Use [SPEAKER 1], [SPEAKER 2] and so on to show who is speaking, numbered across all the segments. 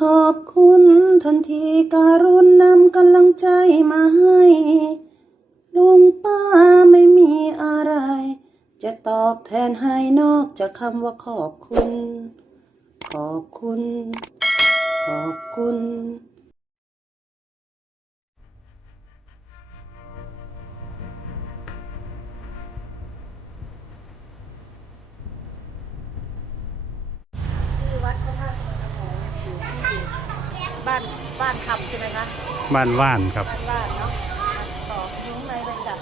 [SPEAKER 1] ขอบคุณทันทีการุณนำกำลังใจมาให้ลุงป้าไม่มีอะไร จะตอบแทนให้นอกจากคำว่าขอบคุณ ขอบคุณ ขอบคุณา
[SPEAKER 2] นบ้านคำใช่ไหมคะ
[SPEAKER 3] บ้านว่านครับ
[SPEAKER 2] บ้านบ้านเนาะต่อยุ้งในเลยจ้ะ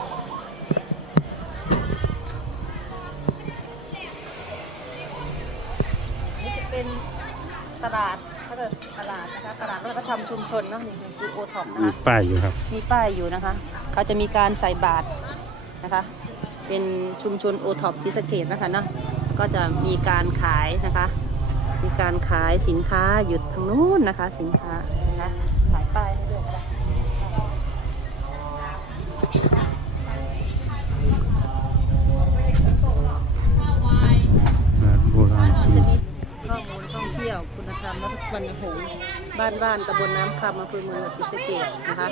[SPEAKER 2] นี่จะเป็นตลาดเขาเรียกตลาดนะคะตลาดวัฒนธรรมชุมชนเนาะนี่คือโอท็อปนะ
[SPEAKER 3] มี
[SPEAKER 2] คะ
[SPEAKER 3] ป้ายอยู่ครับ
[SPEAKER 2] มีป้ายอยู่นะคะ เขาจะมีการใส่บาตรนะคะ เป็นชุมชนโอท็อปศรีสะเกดนะคะเนาะ ก็จะมีการขายนะคะ มีการขายสินค้าอยู่ทางนู้นนะคะ สินค้า นะคะขายป้ายให้ด้วยค่ะ
[SPEAKER 3] ร้านโบราณ
[SPEAKER 2] จะ
[SPEAKER 3] จีน
[SPEAKER 2] มีข้อมูลท่องเที่ยวคุณธรรมวัดบรรณหงบ้านบ้านตำบลน้ำคำอำเภอเมืองศรีสะเกดนะคะ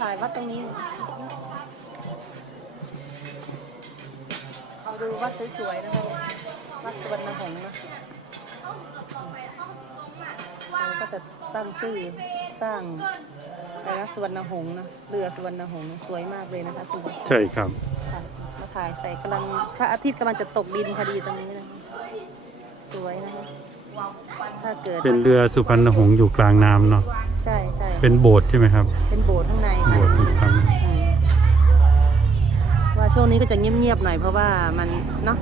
[SPEAKER 2] ถ่ายวัดตรงนี้ ดูวัดสวยๆนะคะวัดสุวรรณหงส์นะเราก็จะตั้งชื่อสร้างอะไรนะสุวรรณหงส์นะเรือสุวรรณหงส์สวยมากเลยนะคะคุณ
[SPEAKER 3] ใช่ครับ
[SPEAKER 2] ค่ะมาถ่ายใส่กำลังพระอาทิตย์กำลังจะตกดินพอดีตรงนี้นะสวยนะคะถ้าเกิด
[SPEAKER 3] เป็นเรือสุพรรณหงส์อยู่กลางน้ำเนาะ
[SPEAKER 2] ใช่ใช่
[SPEAKER 3] เป็นโบสถ์ใช่ไหมครับ
[SPEAKER 2] เป็นโบสถ์ข้างใน ช่วงนี้ก็จะเงียบๆหน่อยเพราะว่ามันเนาะ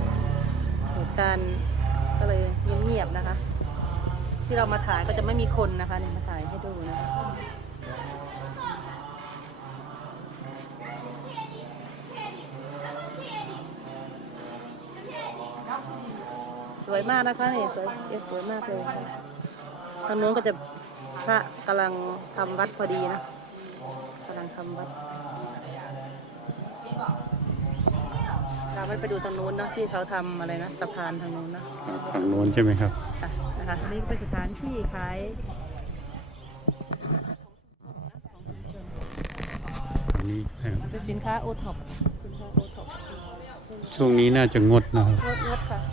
[SPEAKER 2] เหตุการณ์ก็เลยเงียบๆนะคะ ที่เรามาถ่ายก็จะไม่มีคนนะคะนี่มาถ่ายให้ดูนะคะสวยมากนะคะนี่สวยสวยมากเลยทางโน้นก็จะพระกำลังทำวัดพอดีนะกำลังทำวัด เราไม่ไปดูทางนู้นเนอะที่เขาทำอะไรนะสะพานทางนู้นนะ
[SPEAKER 3] ฝั่งโน้นใช่ไหมครับ
[SPEAKER 2] อะนะคะนี่ก็เป็นสถานที่ขาย
[SPEAKER 3] อันนี้ครับ
[SPEAKER 2] เป็นสินค้าโอท็อปสินค้าโอท็อป
[SPEAKER 3] ช่วงนี้น่าจะงดนะครับ
[SPEAKER 2] งดงดค่ะ